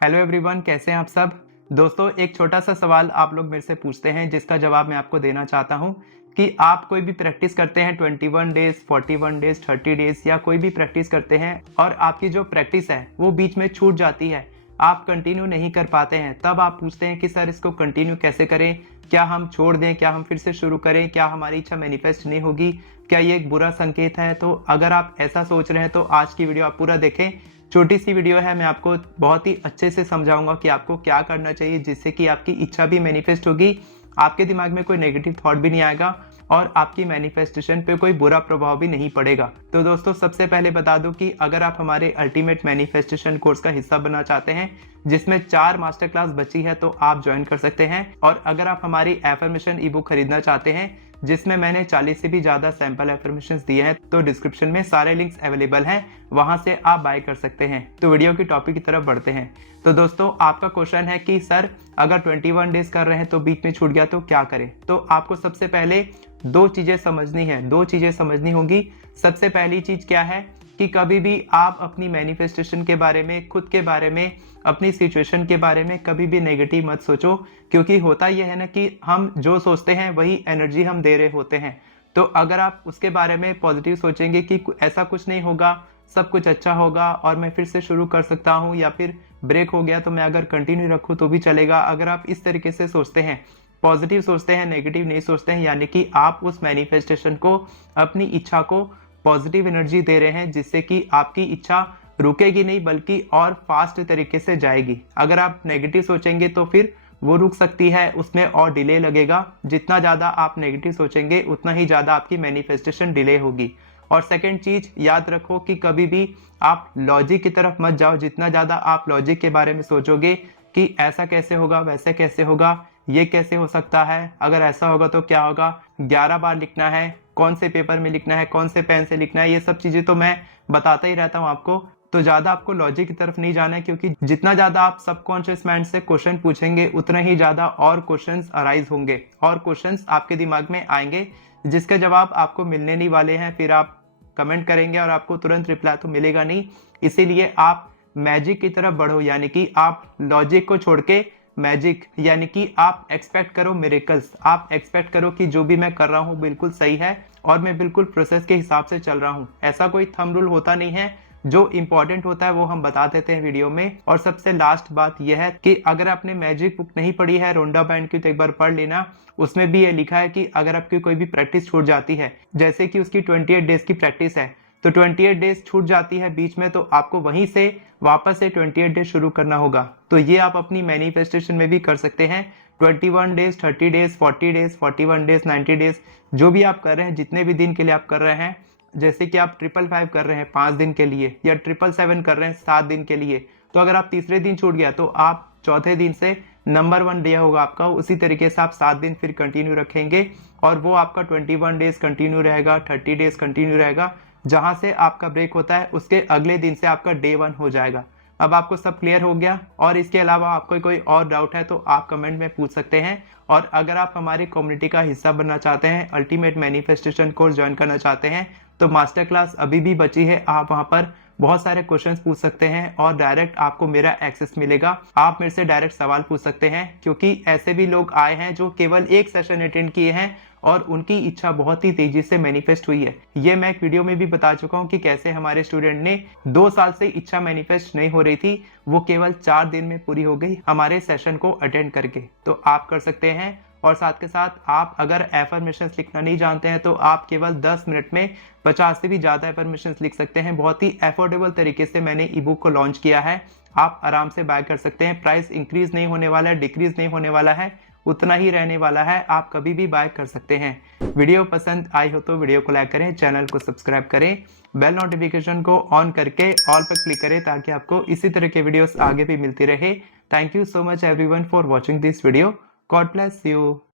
Hello everyone, कैसे हैं आप सब। दोस्तों, एक छोटा सा सवाल आप लोग मेरे से पूछते हैं जिसका जवाब मैं आपको देना चाहता हूं कि आप कोई भी प्रैक्टिस करते हैं 21 डेज, 41 डेज, 30 डेज या कोई भी प्रैक्टिस करते हैं और आपकी जो प्रैक्टिस है वो बीच में छूट जाती है, आप कंटिन्यू नहीं कर पाते हैं, तब आप पूछते हैं कि सर इसको कंटिन्यू कैसे करें, क्या हम छोड़ दें, क्या हम फिर से शुरू करें, क्या हमारी इच्छा मैनिफेस्ट नहीं होगी, क्या ये एक बुरा संकेत है। तो अगर आप ऐसा सोच रहे हैं तो आज की वीडियो आप पूरा देखें। छोटी सी वीडियो है, मैं आपको बहुत ही अच्छे से समझाऊंगा कि आपको क्या करना चाहिए जिससे कि आपकी इच्छा भी मैनिफेस्ट होगी, आपके दिमाग में कोई नेगेटिव थॉट भी नहीं आएगा और आपकी मैनिफेस्टेशन पे कोई बुरा प्रभाव भी नहीं पड़ेगा। तो दोस्तों, सबसे पहले बता दूं कि अगर आप हमारे अल्टीमेट मैनिफेस्टेशन कोर्स का हिस्सा बनना चाहते हैं जिसमें 4 मास्टर क्लास बची है तो आप ज्वाइन कर सकते हैं। और अगर आप हमारी एफर्मेशन ई बुक खरीदना चाहते हैं जिसमें मैंने 40 से भी ज्यादा सैंपल एफर्मेशंस दिए हैं तो डिस्क्रिप्शन में सारे लिंक्स अवेलेबल हैं, वहां से आप बाय कर सकते हैं। तो वीडियो की टॉपिक की तरफ बढ़ते हैं। तो दोस्तों, आपका क्वेश्चन है कि सर अगर 21 डेज कर रहे हैं तो बीच में छूट गया तो क्या करें। तो आपको सबसे पहले दो चीजें समझनी होंगी। सबसे पहली चीज क्या है कि कभी भी आप अपनी मैनिफेस्टेशन के बारे में, खुद के बारे में, अपनी सिचुएशन के बारे में कभी भी नेगेटिव मत सोचो, क्योंकि होता यह है ना कि हम जो सोचते हैं वही एनर्जी हम दे रहे होते हैं। तो अगर आप उसके बारे में पॉजिटिव सोचेंगे कि ऐसा कुछ नहीं होगा, सब कुछ अच्छा होगा और मैं फिर से शुरू कर सकता हूँ, या फिर ब्रेक हो गया तो मैं अगर कंटिन्यू रखूँ तो भी चलेगा, अगर आप इस तरीके से सोचते हैं, पॉजिटिव सोचते हैं, नेगेटिव नहीं सोचते हैं, यानी कि आप उस मैनिफेस्टेशन को, अपनी इच्छा को पॉजिटिव एनर्जी दे रहे हैं जिससे कि आपकी इच्छा रुकेगी नहीं बल्कि और फास्ट तरीके से जाएगी। अगर आप नेगेटिव सोचेंगे तो फिर वो रुक सकती है, उसमें और डिले लगेगा। जितना ज्यादा आप नेगेटिव सोचेंगे उतना ही ज्यादा आपकी मैनिफेस्टेशन डिले होगी। और सेकंड चीज याद रखो कि कभी भी आप लॉजिक की तरफ मत जाओ। जितना ज्यादा आप लॉजिक के बारे में सोचोगे कि ऐसा कैसे होगा, वैसे कैसे होगा, ये कैसे हो सकता है, अगर ऐसा होगा तो क्या होगा, 11 बार लिखना है, कौन से पेपर में लिखना है, कौन से पेन से लिखना है, ये सब चीजें तो मैं बताता ही रहता हूँ आपको। तो ज्यादा आपको लॉजिक की तरफ नहीं जाना है, क्योंकि जितना ज्यादा आप सबकॉन्शियस माइंड से क्वेश्चन पूछेंगे उतना ही ज्यादा और क्वेश्चंस अराइज होंगे और क्वेश्चंस आपके दिमाग में आएंगे जिसके जवाब आपको मिलने नहीं वाले हैं। फिर आप कमेंट करेंगे और आपको तुरंत रिप्लाई तो मिलेगा नहीं। इसीलिए आप मैजिक की तरफ बढ़ो, यानी कि आप लॉजिक को छोड़ के मैजिक, यानी कि आप एक्सपेक्ट करो मिरेकल्स, आप एक्सपेक्ट करो कि जो भी मैं कर रहा हूँ बिल्कुल सही है और मैं बिल्कुल प्रोसेस के हिसाब से चल रहा हूँ। ऐसा कोई थंब रूल होता नहीं है, जो इंपॉर्टेंट होता है वो हम बता देते हैं वीडियो में। और सबसे लास्ट बात यह है कि अगर आपने मैजिक बुक नहीं पढ़ी है रोंडा बैंड की तो एक बार पढ़ लेना। उसमें भी ये लिखा है कि अगर आपकी कोई भी प्रैक्टिस छूट जाती है, जैसे कि उसकी 28 डेज की प्रैक्टिस है, तो 28 डेज छूट जाती है बीच में, तो आपको वहीं से वापस से 28 डेज शुरू करना होगा। तो ये आप अपनी मैनिफेस्टेशन में भी कर सकते हैं। 21 days, 30 days, 40 days, 41 days, 90 days, जो भी आप कर रहे हैं, जितने भी दिन के लिए आप कर रहे हैं, जैसे कि आप 555 कर रहे हैं 5 दिन के लिए, या 777 कर रहे हैं 7 दिन के लिए, तो अगर आप तीसरे दिन छूट गया तो आप चौथे दिन से नंबर 1 डे होगा आपका, उसी तरीके से आप 7 दिन फिर कंटिन्यू रखेंगे और वो आपका 21 डेज कंटिन्यू रहेगा, 30 डेज कंटिन्यू रहेगा। जहां से आपका ब्रेक होता है उसके अगले दिन से आपका डे 1 हो जाएगा। अब आपको सब क्लियर हो गया। और इसके अलावा आपको कोई और डाउट है तो आप कमेंट में पूछ सकते हैं। और अगर आप हमारी कम्युनिटी का हिस्सा बनना चाहते हैं, अल्टीमेट मैनिफेस्टेशन कोर्स ज्वाइन करना चाहते हैं, तो मास्टर क्लास अभी भी बची है। आप वहां पर बहुत सारे क्वेश्चंस पूछ सकते हैं और डायरेक्ट आपको मेरा एक्सेस मिलेगा। आप मेरे से डायरेक्ट सवाल पूछ सकते हैं, क्योंकि ऐसे भी लोग आए हैं जो केवल एक सेशन अटेंड किए हैं और उनकी इच्छा बहुत ही तेजी से मैनिफेस्ट हुई है। ये मैं एक वीडियो में भी बता चुका हूँ कि कैसे हमारे स्टूडेंट ने 2 साल से इच्छा मैनिफेस्ट नहीं हो रही थी, वो केवल 4 दिन में पूरी हो गई हमारे सेशन को अटेंड करके। तो आप कर सकते हैं। और साथ के साथ आप अगर एफर्मेशंस लिखना नहीं जानते हैं तो आप केवल 10 मिनट में 50 से भी ज्यादा एफर्मेशंस लिख सकते हैं। बहुत ही अफोर्डेबल तरीके से मैंने ई बुक को लॉन्च किया है, आप आराम से बाय कर सकते हैं। प्राइस इंक्रीज नहीं होने वाला है, डिक्रीज नहीं होने वाला है, उतना ही रहने वाला है, आप कभी भी बाय कर सकते हैं। वीडियो पसंद आई हो तो वीडियो को लाइक करें, चैनल को सब्सक्राइब करें, बेल नोटिफिकेशन को ऑन करके ऑल पर क्लिक करें ताकि आपको इसी तरह के वीडियोस आगे भी मिलती रहे। Thank you so much everyone for watching this video. God bless you.